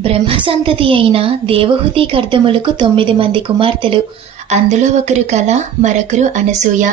బ్రహ్మసంతతి అయిన దేవహూతి కర్దములకు తొమ్మిది మంది కుమార్తెలు. అందులో ఒకరు కళ మరొకరు అనసూయ.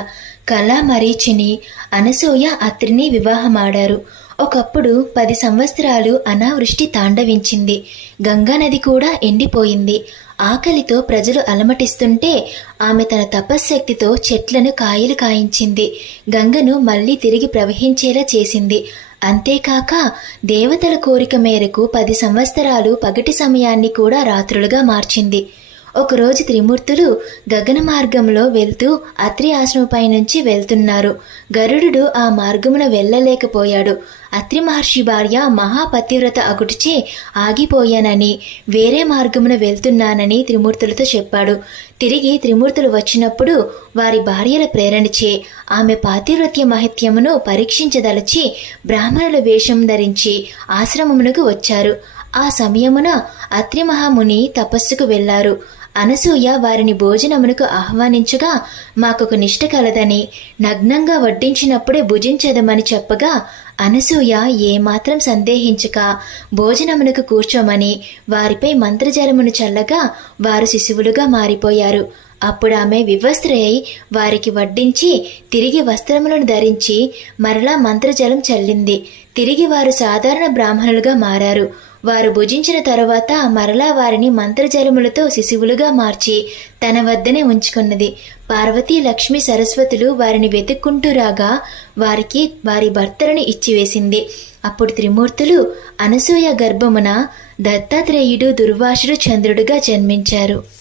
కళ మరీచిని అనసూయ అత్రిని వివాహమాడారు. ఒకప్పుడు పది సంవత్సరాలు అనావృష్టి తాండవించింది. గంగానది కూడా ఎండిపోయింది. ఆకలితో ప్రజలు అలమటిస్తుంటే ఆమె తన తపశ్శక్తితో చెట్లను కాయలు కాయించింది. గంగను మళ్ళీ తిరిగి ప్రవహించేలా చేసింది. అంతేకాక దేవతల కోరిక మేరకు పది సంవత్సరాలు పగటి సమయాన్ని కూడా రాత్రులుగా మార్చింది. ఒకరోజు త్రిమూర్తులు గగన మార్గంలో వెళ్తూ అత్రి ఆశ్రమపై నుంచి వెళ్తున్నారు. గరుడు ఆ మార్గమున వెళ్ళలేకపోయాడు. అత్రి మహర్షి భార్య మహాపతివ్రత అగుటిచే ఆగిపోయానని వేరే మార్గమున వెళ్తున్నానని త్రిమూర్తులతో చెప్పాడు. తిరిగి త్రిమూర్తులు వచ్చినప్పుడు వారి భార్యల ప్రేరణచే ఆమె పాతివ్రత్య మహత్యమును పరీక్షించదలచి బ్రాహ్మణుల వేషం ధరించి ఆశ్రమమునకు వచ్చారు. ఆ సమయమున అత్రి మహాముని తపస్సుకు వెళ్ళారు అనసూయ వారిని భోజనమునకు ఆహ్వానించగా మాకొక నిష్ట కలదని నగ్నంగా వడ్డించినప్పుడే భుజించదమని చెప్పగా అనసూయ ఏమాత్రం సందేహించక భోజనమునకు కూర్చోమని వారిపై మంత్రజలమును చల్లగా వారు శిశువులుగా మారిపోయారు. అప్పుడు ఆమె వివస్త్రయై వారికి వడ్డించి తిరిగి వస్త్రములను ధరించి మరలా మంత్రజలం చల్లింది. తిరిగి వారు సాధారణ బ్రాహ్మణులుగా మారారు. వారు భుజించిన తరువాత మరలా వారిని మంత్రజలములతో శిశువులుగా మార్చి తన వద్దనే ఉంచుకున్నది. పార్వతీ లక్ష్మి సరస్వతులు వారిని వెతుక్కుంటూ రాగా వారికి వారి భర్తలను ఇచ్చివేసింది అప్పుడు త్రిమూర్తులు అనసూయ గర్భమున దత్తాత్రేయుడు దుర్వాసుడు చంద్రుడుగా జన్మించారు.